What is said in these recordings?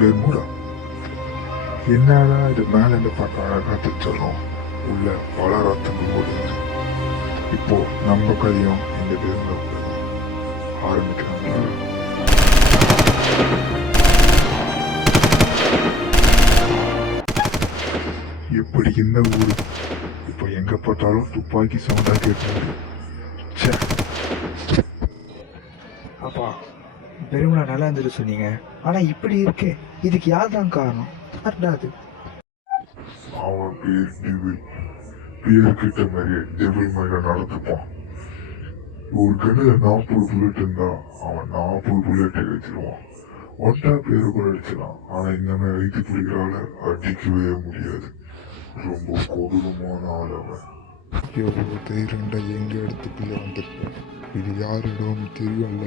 Bermuda. என்னடா இது மேல இருந்து பார்க்க அழகா தச்சாலும் உள்ள பல ரத்தங்கள் ஓடுது. இப்போ நம்ம கதையும் இந்த பெர்முடா ஆரம்பிக்கிறாங்க. எப்படி இந்த ஊரு இப்போ எங்க பார்த்தாலும் துப்பாக்கி சவுண்டா கேட்குது. அப்பா, பெருமளா நல்லா இருந்துட்டு சொன்னீங்க. ஆனா இப்படி இருக்கே, இதுக்கு யார் தான் காரணம்? அது அவன் பேர் டெவில். பேர் கிட்ட மாதிரியே டெவில் மாதிரி நடந்துப்பான். ஒரு கண்ணுல 40 புல்லட் இருந்தா அவன் 40 புல்லட்டை வச்சிருவான். ஒட்டா பேரு கூட அடிச்சிடலாம். ஆனா இந்த மாதிரி வைத்து பிடிக்கிறால அடிக்கவே முடியாது. ரொம்ப கொடூரமான ஆள் அவன். எவ்வளவு தைரியண்டா எங்க இடத்துக்குள்ள வந்திருப்பேன். இது யாரிடம் தெரியும்ல.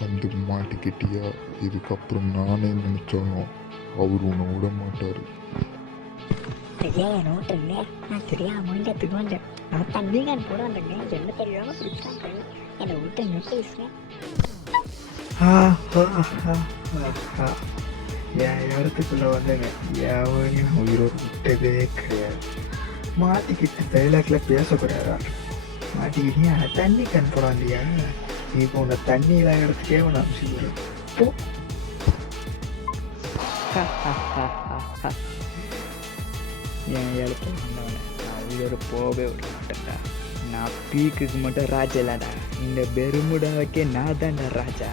வந்து மாட்டிக்கிட்டியா? இதுக்கப்புறம் நானே நினைச்சாலும் அவர் உன்னை விட மாட்டாரு. நான் தெரியாம நான் தண்ணிகான் போட வந்தேங்க. என்ன தெரியாம பிடிச்சாங்க. என்னை விட்டு நோட்டீஸ்ங்க. என் இடத்துக்குள்ள வந்தேங்க. எவனையும் உயிரோடு விட்டதே கிடையாது. மாட்டிக்கிட்டு டைலாக்ல பேசக்கூடாதா? மாட்டிக்கிட்டீங்க. தண்ணி கண் போட இல்லையா? இப்போ உன்னை தண்ணி இல்லாத இடத்துக்கே உன்னை அனுப்பிச்சுக்கிறேன். போ. என் இடத்துல வந்தவனை நான் உயிரோடு போகவே விட மாட்டேன்டா. நான் பீக்குக்கு மட்டும் ராஜா இல்லடா. இந்த பெருமுடாவுக்கே நான் தான்டா ராஜா.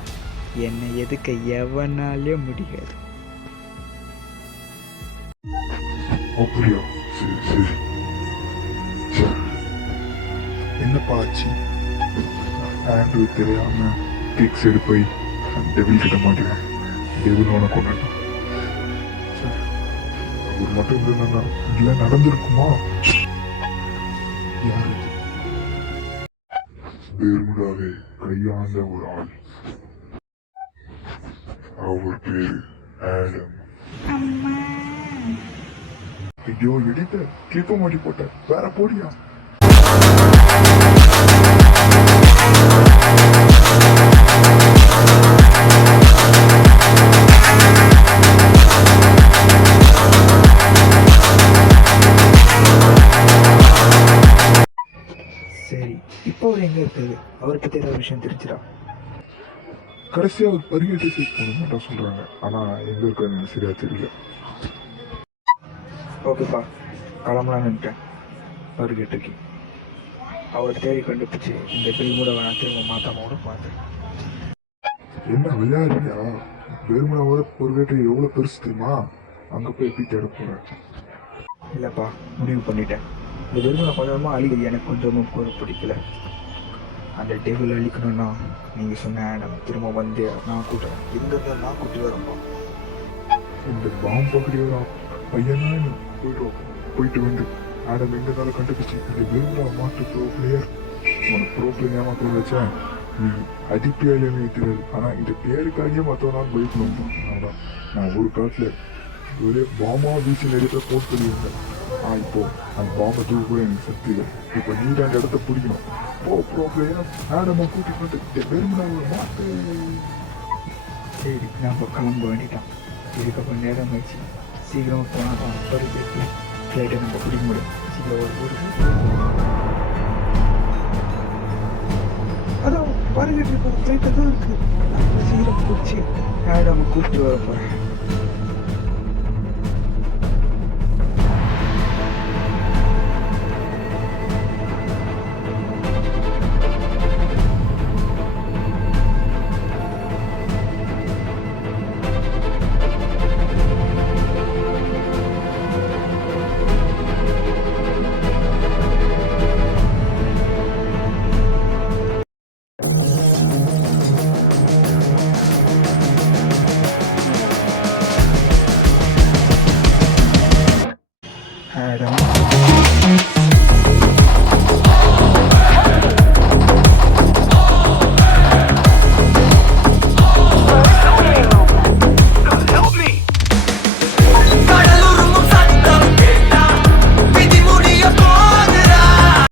என்னை எதுக்க எவனாலே முடியாது. அப்படியா? சரி சரி. என்னப்பா ஆச்சு? ஆண்ட்ரூ தெரியாம பிக்ஸ் போய் டெவில் கிட்ட மாட்டேன். டெவில் உன கொண்டாட்டான். அவர் மட்டும் இருந்தா இல்ல நடந்திருக்குமா? யாரு? பெர்முடாவை கையாண்ட ஒரு ஆள். அவர் பேரு ஆடம். ஐயோ எடிட்ட கிளிப்ப மாட்டி போட்ட. வேற போடியா? சரி, இப்போ அவர் எங்க இருக்காரு? அவரை பத்தி ஏதாவது விஷயம் தெரிஞ்சிடா? கடைசியா அவர் பரிகேட்டு போன மட்டும் சொல்றாங்க. ஆனா எங்க இருக்காருன்னு சரியா தெரியல. ஓகேப்பா, கிளம்பலான்னுட்டேன். அவர் கேட்டிருக்கேன். அவர் தேடி கண்டுபிடிச்சி இந்த பெருமுட வேணா திரும்ப மாத்தாமோட பார்த்தேன். என்ன விளையாடுறியா? பெருமுடாவோட பொருட்கள் எவ்வளவு பெருசு தெரியுமா? அங்க போய் எப்படி தேட போறேன்? இல்லப்பா, முடிவு பண்ணிட்டேன். இந்த பெருமுடா கொஞ்சமா அழிக்குது. எனக்கு கொஞ்சமும் பிடிக்கல. அந்த டேபிள் அழிக்கணும்னா நீங்க சொன்ன ஆடம் திரும்ப வந்து நான் கூட்டுறேன். எங்க இருந்தா நான் கூட்டி வரப்பா. இந்த பாம்பு பக்கடியோட பையனா நீ போயிட்டு வந்து ஆடம் எங்க இருந்தாலும் கண்டுபிடிச்சி இந்த பெருமுடா மாட்டு ப்ரோ பிளேயர். உனக்கு ப்ரோ பிளேயர் ஏமாத்த வச்சேன். நீ அடிப்பியா இல்லைன்னு தெரியாது. ஆனா இந்த பேருக்காகவே மற்றவனால பயப்படும். நான் ஒரு காலத்துல ஒரே பாமா வீச்சு நிறைய பேர் போஸ்ட் பண்ணியிருந்தேன். இப்போ அந்த பாம்பை தூக்கு கூட எனக்கு சக்தி இல்லை. இப்போ நீ தான் அந்த இடத்த பிடிக்கணும். போ ப்ரோ பிளேயர் ஆடமா கூட்டிட்டு வந்து பெருமுடா மாட்டு. சரி, நான் இப்போ கிளம்ப வேண்டிட்டான். இதுக்கப்புறம் நேரம் ஆயிடுச்சு. சீக்கிரமாக போனால் தான் பரிகேட்டு ஃப்ளைட்டை நம்ம பிடிக்க முடியும். சீக்கிரம் ஒரு அதான் பரிகேட்டு ஃப்ளைட்டை தான் இருக்குது. நம்ம சீக்கிரம் பிடிச்சி ஆடாம கூப்பிட்டு வர போகிறேன்.